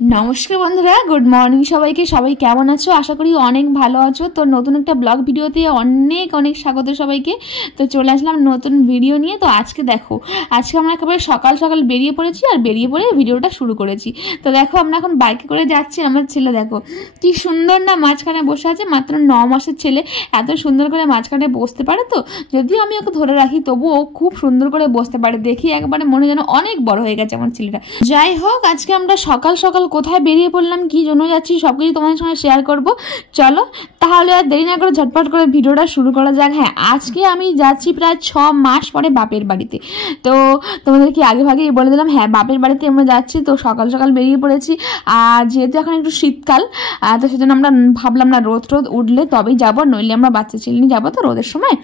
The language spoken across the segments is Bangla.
नमस्कार बंधुरा गुड मर्निंग सबाई के सबाई केमन आछो आशा करी अनेक भालो आछो। तो नतून एक ब्लग भिडियोते अनेक अनेक स्वागत सबाई के। तो चले आसलाम नतून भिडियो निये। तो आज के देखो आज के आमरा एकेबारे सकाल सकाल बेरिये पड़ेछि और बेरिये पड़े भिडियोटा शुरू करेछि। तो देखो आमरा एखन बाइके करे जाচ্ছি। आमार छेले देखो कि सुंदर ना माझखाने बसे आछे, मात्र 9 मासेर छेले एत सुंदर करे माझखाने बसते पारे। तो यदिও আমি ওকে ধরে রাখি তবুও খুব সুন্দর করে বসতে পারে, দেখি একবারে মনে যেন অনেক বড় হয়ে গেছে আমার ছেলেটা। যাই হোক আজকে আমরা সকাল সকাল কোথায় বেরিয়ে পড়লাম, কি জন্য যাচ্ছি সবকিছু তোমাদের সঙ্গে শেয়ার করব। চলো তাহলে আর দেরি না করে ঝটপট করে ভিডিওটা শুরু করা যাক। হ্যাঁ, আজকে আমি যাচ্ছি প্রায় 6 মাস পরে বাপের বাড়িতে। তো তোমাদেরকে আগে ভাগেই বলে দিলাম, হ্যাঁ বাপের বাড়িতে আমরা যাচ্ছি। তো সকাল সকাল বেরিয়ে পড়েছি, আর যেহেতু এখন একটু শীতকাল তো সেজন্য আমরা ভাবলাম না রোদ রোদ উঠলে তবেই যাবো, নইলে আমরা বাচ্চা ছেলে নিয়ে যাবো তো রোদের সময়।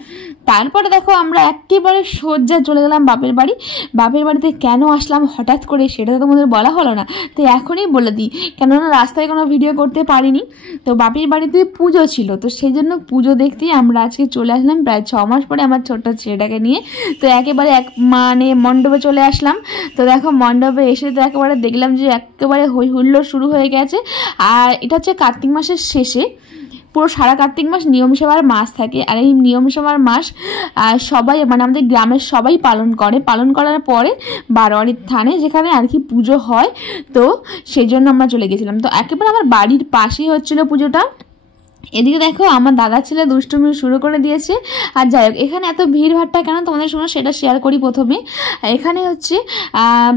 তারপরে দেখো আমরা একেবারে সোজা চলে গেলাম বাপের বাড়ি। বাপের বাড়িতে কেন আসলাম হঠাৎ করে সেটা তো তোমাদের বলা হলো না, তো এখনই বলে দিই, কেননা রাস্তায় কোনো ভিডিও করতে পারিনি। তো বাপের বাড়িতে পুজো ছিল, তো সেই জন্য পুজো দেখতেই আমরা আজকে চলে আসলাম প্রায় 6 মাস পরে আমার ছোট্ট ছেলেটাকে নিয়ে। তো একেবারে মণ্ডপে চলে আসলাম। তো দেখো মণ্ডপে এসে তো একেবারে দেখলাম যে একেবারে হই হুল্লোড় শুরু হয়ে গেছে। আর এটা হচ্ছে কার্তিক মাসের শেষে, পুরো সারা কার্তিক মাস নিয়ম সেবার মাস থাকে। আর এই নিয়ম সেবার মাস সবাই মানে আমাদের গ্রামের সবাই পালন করে। পালন করার পরে বারোয়ারির থানে যেখানে আর কি পুজো হয়, তো সেই জন্য আমরা চলে গেছিলাম। তো একেবারে আমার বাড়ির পাশেই হচ্ছিল পুজোটা। এদিকে দেখো আমার দাদা ছেলে দুষ্টুমি শুরু করে দিয়েছে। আর যাই হোক এখানে এত ভিড় ভাট্টা কেন তোমাদের সঙ্গে সেটা শেয়ার করি। প্রথমে এখানে হচ্ছে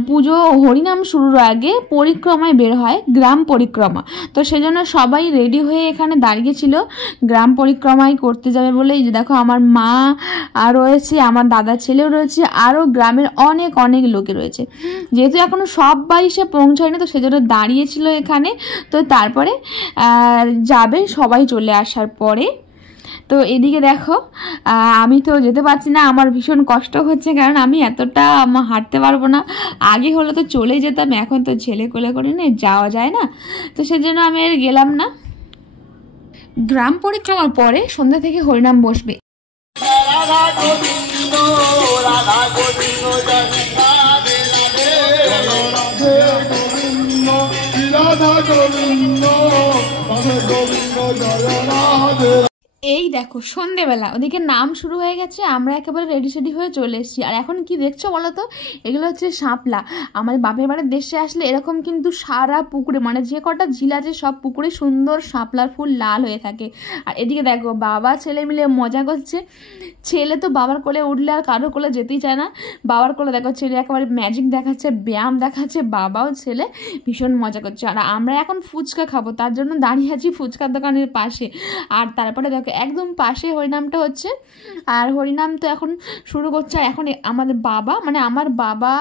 পুজো হরিনাম শুরুর আগে পরিক্রমায় বের হয়, গ্রাম পরিক্রমা। তো সেজন্য সবাই রেডি হয়ে এখানে দাঁড়িয়েছিল গ্রাম পরিক্রমায় করতে যাবে বলে। এই যে দেখো আমার মা রয়েছে, আমার দাদা ছেলেও রয়েছে, আরও গ্রামের অনেক অনেক লোকে রয়েছে। যেহেতু এখনও সবাই এসে পৌঁছায়নি তো সেজন্য দাঁড়িয়েছিল এখানে। তো তারপরে যাবে সবাই চলে আসার পরে। তো এদিকে দেখো আমি তো যেতে পারছি না, আমার ভীষণ কষ্ট হচ্ছে, কারণ আমি এতটা হাঁটতে পারবো না। আগে হলে তো চলে যেতাম, এখন তো ছেলে কোলে করে নিয়ে যাওয়া যায় না, তো সেজন্য আমি আর গেলাম না। গ্রাম পরিক্রমার পরে সন্ধ্যা থেকে হরিনাম বসবে। এই দেখো সন্ধেবেলা ওদিকে নাম শুরু হয়ে গেছে, আমরা একেবারে রেডি সেডি হয়ে চলে এসেছি। আর এখন কি দেখছো বলো তো, এগুলো হচ্ছে শাপলা। আমাদের বাপের বাড়ির দেশে আসলে এরকম কিন্তু সারা পুকুরে মানে যে কটা ঝিল আছে সব পুকুরে সুন্দর শাপলার ফুল লাল হয়ে থাকে। আর এদিকে দেখো বাবা ছেলে মিলে মজা করছে। ছেলে তো বাবার কোলে উঠলে আর কারোর কোলে যেতেই চায় না, বাবার কোলে দেখো ছেলে একেবারে ম্যাজিক দেখাচ্ছে, ব্যায়াম দেখাচ্ছে, বাবাও ছেলে ভীষণ মজা করছে। আর আমরা এখন ফুচকা খাবো, তার জন্য দাঁড়িয়ে আছি ফুচকার দোকানের পাশে। আর তারপরে দেখো একদম পাশে হরিনামটা হচ্ছে, আর হরিনাম তো এখন শুরু করছে। আর এখন আমাদের বাবা মানে আমার বাবা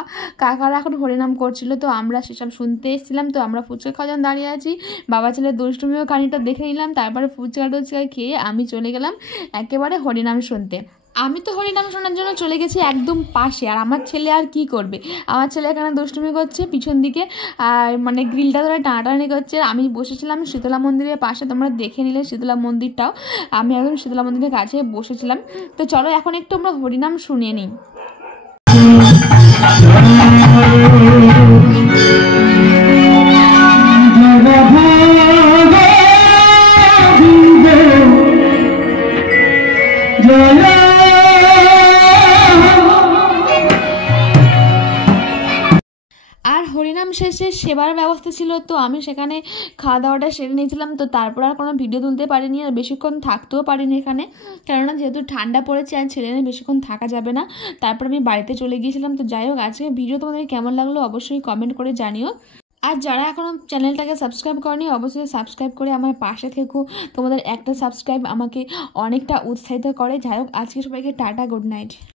কাকারা এখন হরিনাম করছিল, তো আমরা সেসব শুনতে এসেছিলাম। তো আমরা ফুচকা খাওয়ার জন্য দাঁড়িয়ে আছি, বাবা ছেলে দুষ্টুমিও খানিকটা দেখে নিলাম, তারপরে ফুচকা টুচকা খেয়ে আমি চলে গেলাম একেবারে হরিনাম শুনতে। আমি তো হরিনাম শোনার জন্য চলে গেছি একদম পাশে। আর আমার ছেলে আর কি করবে, আমার ছেলে এখানে দুষ্টুমি করছে পিছন দিকে, আর মানে গ্রিলটা ধরে টানাটানি করছে। আমি বসেছিলাম শীতলা মন্দিরের পাশে, তোমরা দেখে নিলে শীতলা মন্দিরটাও, আমি একদম শীতলা মন্দিরের কাছে বসেছিলাম। তো চলো এখন একটু আমরা হরিনাম শুনিয়ে নিই। আর হরিনাম শেষে সেবার ব্যবস্থা ছিল, তো আমি সেখানে খাওয়া দাওয়াটা সেরে নিয়েছিলাম। তো তারপর আর কোনো ভিডিও তুলতে পারিনি, আর বেশিক্ষণ থাকতেও পারিনি এখানে, কেননা যেহেতু ঠান্ডা পড়েছে আর ছেলে নিয়ে বেশিক্ষণ থাকা যাবে না। তারপর আমি বাড়িতে চলে গিয়েছিলাম। তো যাই হোক আজকে ভিডিও তোমাদের কেমন লাগলো অবশ্যই কমেন্ট করে জানিও। আর যারা এখনও চ্যানেলটাকে সাবস্ক্রাইব করেনি অবশ্যই সাবস্ক্রাইব করে আমার পাশে থেকো, তোমাদের একটা সাবস্ক্রাইব আমাকে অনেকটা উৎসাহিত করে। যাই হোক আজকে সবাইকে টাটা, গুড নাইট।